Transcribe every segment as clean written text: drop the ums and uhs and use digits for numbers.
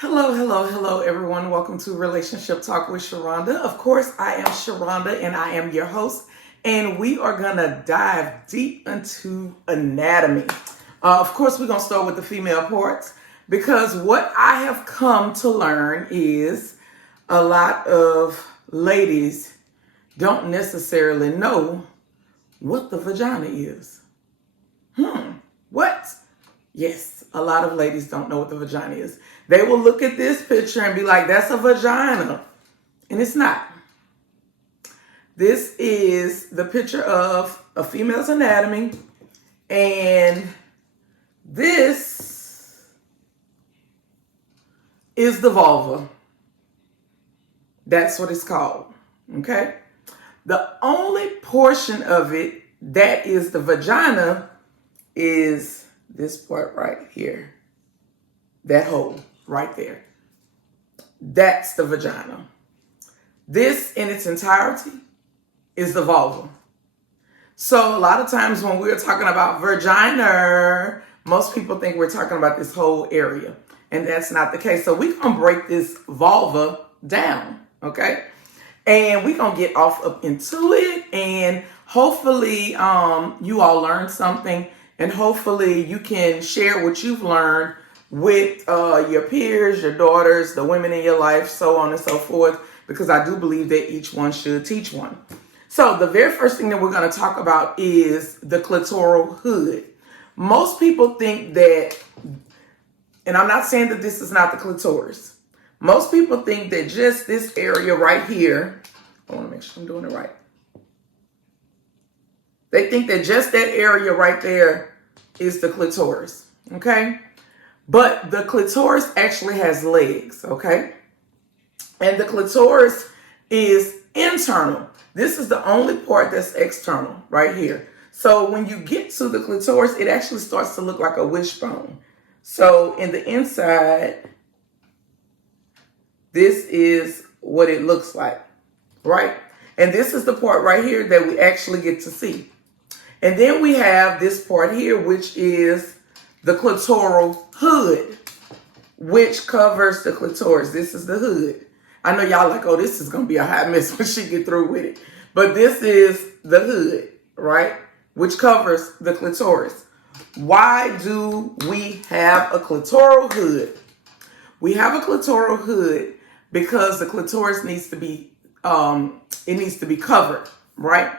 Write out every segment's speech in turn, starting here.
Hello, hello, hello, everyone. Welcome to Relationship Talk with Sharonda. Of course, I am Sharonda and I am your host, and we are going to dive deep into anatomy. Of course, we're going to start with the female parts because what I have come to learn is a lot of ladies don't necessarily know what the vagina is. What? Yes, a lot of ladies don't know what the vagina is. They will look at this picture and be like, that's a vagina. And it's not. This is the picture of a female's anatomy. And this is the vulva. That's what it's called. Okay? The only portion of it that is the vagina is this part right here. That hole right there. That's the vagina. This in its entirety is the vulva. So a lot of times when we're talking about vagina, most people think we're talking about this whole area. And that's not the case. So we're going to break this vulva down. Okay? And we're going to get off up into it. And hopefully you all learned something. And hopefully you can share what you've learned with your peers, your daughters, the women in your life, so on and so forth, because I do believe that each one should teach one. So the very first thing that we're going to talk about is the clitoral hood. Most people think that, and I'm not saying that this is not the clitoris. Most people think that just this area right here, I want to make sure I'm doing it right. They think that just that area right there is the clitoris, okay? But the clitoris actually has legs, okay? And the clitoris is internal. This is the only part that's external right here. So when you get to the clitoris, it actually starts to look like a wishbone. So in the inside, this is what it looks like, right? And this is the part right here that we actually get to see. And then we have this part here, which is the clitoral hood, which covers the clitoris. This is the hood. I know y'all like, oh, this is going to be a hot mess when she get through with it. But this is the hood, right? Which covers the clitoris. Why do we have a clitoral hood? We have a clitoral hood because the clitoris needs to be, it needs to be covered, right?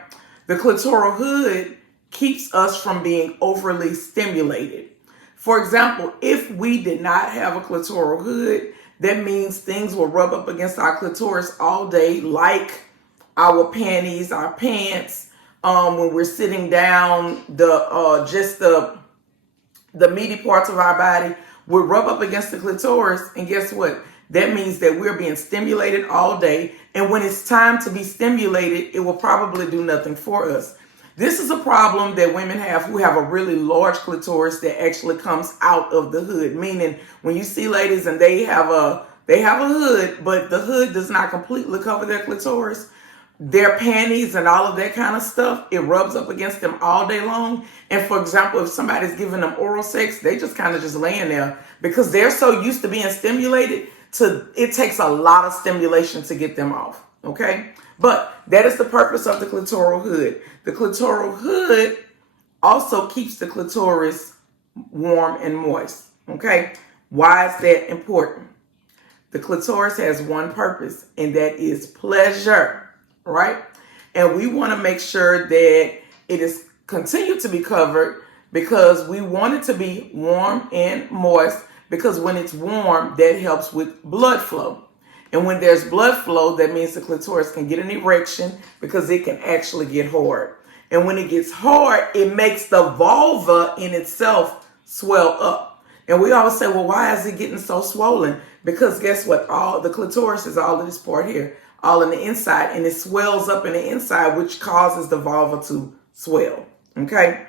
The clitoral hood keeps us from being overly stimulated. For example, if we did not have a clitoral hood, that means things will rub up against our clitoris all day, like our panties, our pants, when we're sitting down, the meaty parts of our body will rub up against the clitoris, and guess what? That means that we're being stimulated all day, and when it's time to be stimulated, it will probably do nothing for us. This is a problem that women have who have a really large clitoris that actually comes out of the hood. Meaning, when you see ladies and they have a hood, but the hood does not completely cover their clitoris, their panties and all of that kind of stuff, it rubs up against them all day long. And for example, if somebody's giving them oral sex, they just kind of just laying there because they're so used to being stimulated. It takes a lot of stimulation to get them off. Okay. But that is the purpose of the clitoral hood. The clitoral hood also keeps the clitoris warm and moist. Okay? Why is that important? The clitoris has one purpose, and that is pleasure, right? And we want to make sure that it is continued to be covered because we want it to be warm and moist, because when it's warm, that helps with blood flow. And when there's blood flow, that means the clitoris can get an erection because it can actually get hard. And when it gets hard, it makes the vulva in itself swell up. And we always say, well, why is it getting so swollen? Because guess what? All the clitoris is all of this part here, all in the inside, and it swells up in the inside, which causes the vulva to swell. Okay.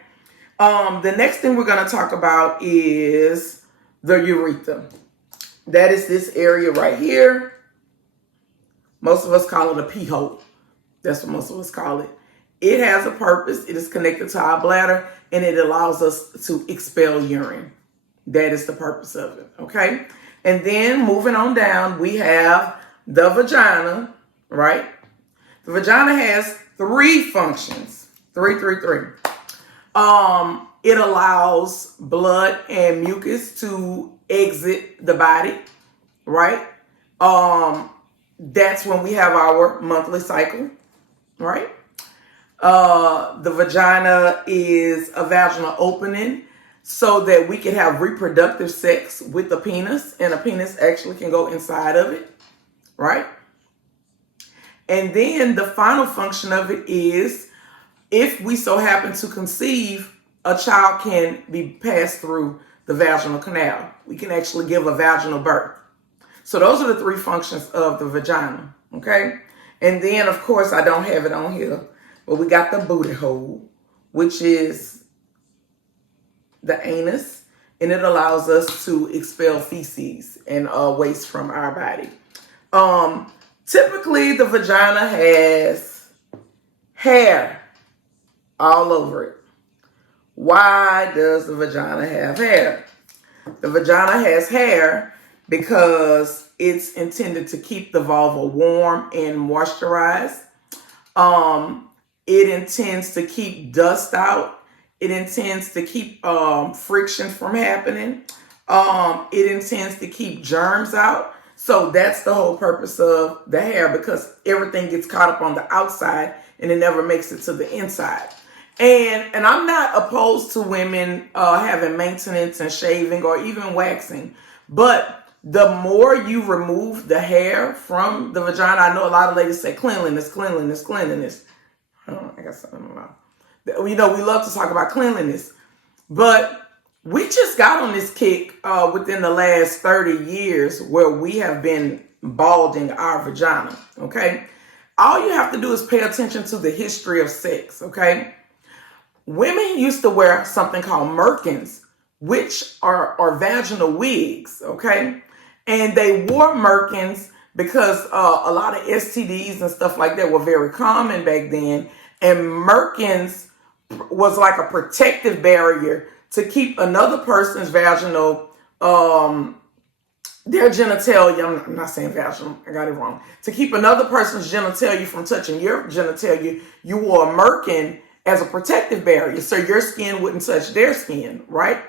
The next thing we're going to talk about is the urethra. That is this area right here. Most of us call it a pee hole. That's what most of us call it. It has a purpose. It is connected to our bladder, and it allows us to expel urine. That is the purpose of it, okay? And then moving on down, we have the vagina, right? The vagina has three functions. Three. It allows blood and mucus to exit the body, right? That's when we have our monthly cycle, right? The vagina is a vaginal opening so that we can have reproductive sex with the penis, and a penis actually can go inside of it, right? And then the final function of it is, if we so happen to conceive, a child can be passed through the vaginal canal. We can actually give a vaginal birth. So those are the three functions of the vagina, okay? And then, of course, I don't have it on here, but we got the booty hole, which is the anus, and it allows us to expel feces and waste from our body. Typically, the vagina has hair all over it. Why does the vagina have hair? The vagina has hair because it's intended to keep the vulva warm and moisturized. It intends to keep dust out. It intends to keep friction from happening. It intends to keep germs out. So that's the whole purpose of the hair, because everything gets caught up on the outside and it never makes it to the inside. And I'm not opposed to women having maintenance and shaving or even waxing, but the more you remove the hair from the vagina, I know a lot of ladies say cleanliness. I got something in my mouth. We love to talk about cleanliness, but we just got on this kick within the last 30 years where we have been balding our vagina, okay? All you have to do is pay attention to the history of sex, okay? Women used to wear something called merkins, which are vaginal wigs, okay? And they wore merkins because a lot of STDs and stuff like that were very common back then. And merkins was like a protective barrier to keep another person's vaginal, their genitalia, I'm not saying vaginal, I got it wrong. To keep another person's genitalia from touching your genitalia, you wore a merkin as a protective barrier so your skin wouldn't touch their skin, right?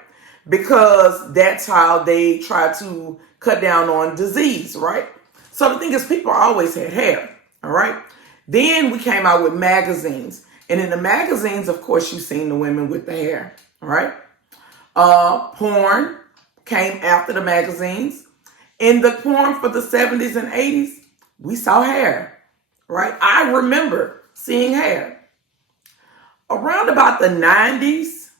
Because that's how they try to cut down on disease, right? So the thing is, people always had hair, all right? Then we came out with magazines. And in the magazines, of course, you've seen the women with the hair, all right? Porn came after the magazines. In the porn for the 70s and 80s, we saw hair, right? I remember seeing hair. Around about the 90s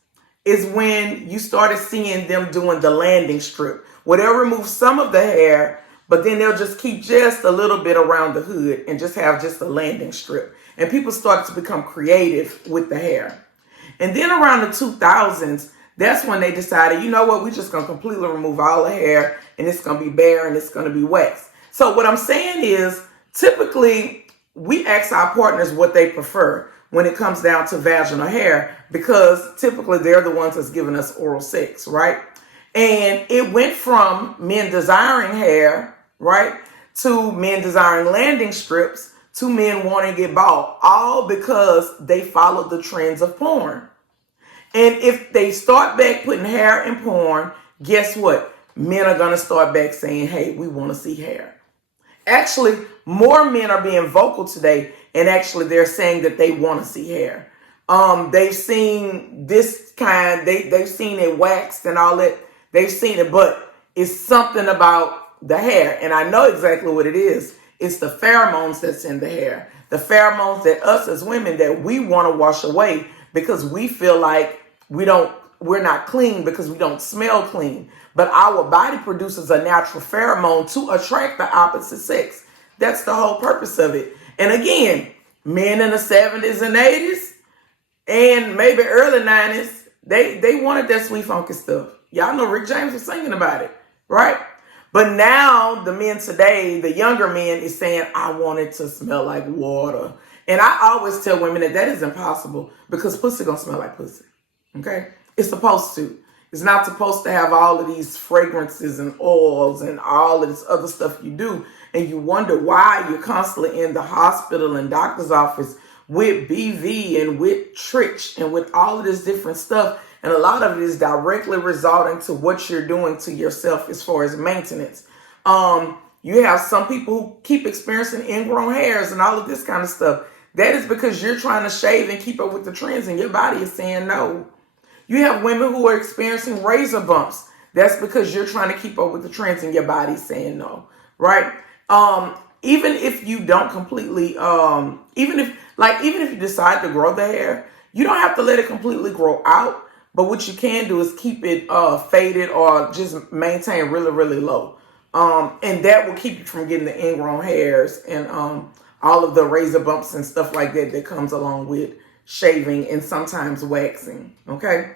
is when you started seeing them doing the landing strip, where they'll remove some of the hair, but then they'll just keep just a little bit around the hood and just have just a landing strip. And people started to become creative with the hair. And then around the 2000s, that's when they decided, you know what, we're just going to completely remove all the hair and it's going to be bare and it's going to be waxed. So what I'm saying is, typically, we ask our partners what they prefer when it comes down to vaginal hair, because typically they're the ones that's giving us oral sex, right? And it went from men desiring hair, right, to men desiring landing strips, to men wanting to get bald, all because they followed the trends of porn. And if they start back putting hair in porn, guess what? Men are going to start back saying, hey, we want to see hair. Actually, more men are being vocal today, and actually they're saying that they want to see hair. They've seen this kind, they've seen it waxed and all that. They've seen it, but it's something about the hair. And I know exactly what it is. It's the pheromones that's in the hair. The pheromones that us as women, that we want to wash away because we feel like we're not clean because we don't smell clean. But our body produces a natural pheromone to attract the opposite sex. That's the whole purpose of it. And again, men in the 70s and 80s and maybe early 90s, they wanted that sweet funky stuff. Y'all know Rick James was singing about it, right? But now the men today, the younger men, is saying, I want it to smell like water. And I always tell women that is impossible, because pussy gonna smell like pussy. Okay? It's supposed to. It's not supposed to have all of these fragrances and oils and all of this other stuff you do. And you wonder why you're constantly in the hospital and doctor's office with BV and with Trich and with all of this different stuff. And a lot of it is directly resulting to what you're doing to yourself as far as maintenance. You have some people who keep experiencing ingrown hairs and all of this kind of stuff. That is because you're trying to shave and keep up with the trends and your body is saying no. You have women who are experiencing razor bumps. That's because you're trying to keep up with the trends and your body's saying no, right? Even if you don't completely, even if you decide to grow the hair, you don't have to let it completely grow out. But what you can do is keep it faded or just maintain really, really low. And that will keep you from getting the ingrown hairs and all of the razor bumps and stuff like that that comes along with shaving and sometimes waxing. Okay.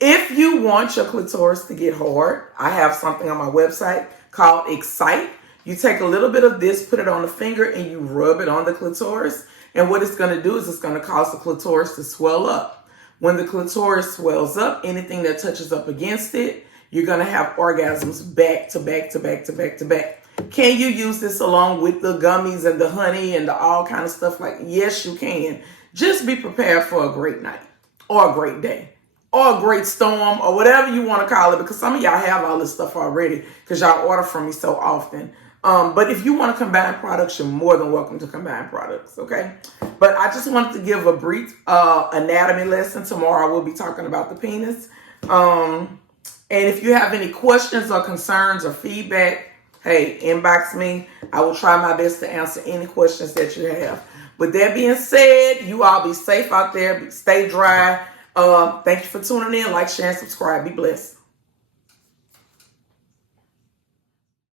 If you want your clitoris to get hard, I have something on my website called Excite. You take a little bit of this, put it on the finger, and you rub it on the clitoris. And what it's going to do is it's going to cause the clitoris to swell up. When the clitoris swells up, anything that touches up against it, you're going to have orgasms back to back to back to back to back. Can you use this along with the gummies and the honey and the all kind of stuff? Like, yes, you can. Just be prepared for a great night or a great day or a great storm or whatever you want to call it, because some of y'all have all this stuff already because y'all order from me so often. But if you want to combine products, you're more than welcome to combine products, okay? But I just wanted to give a brief anatomy lesson. Tomorrow I will be talking about the penis. And if you have any questions or concerns or feedback, hey, inbox me. I will try my best to answer any questions that you have. With that being said, you all be safe out there. Stay dry. Thank you for tuning in. Like, share, and subscribe. Be blessed.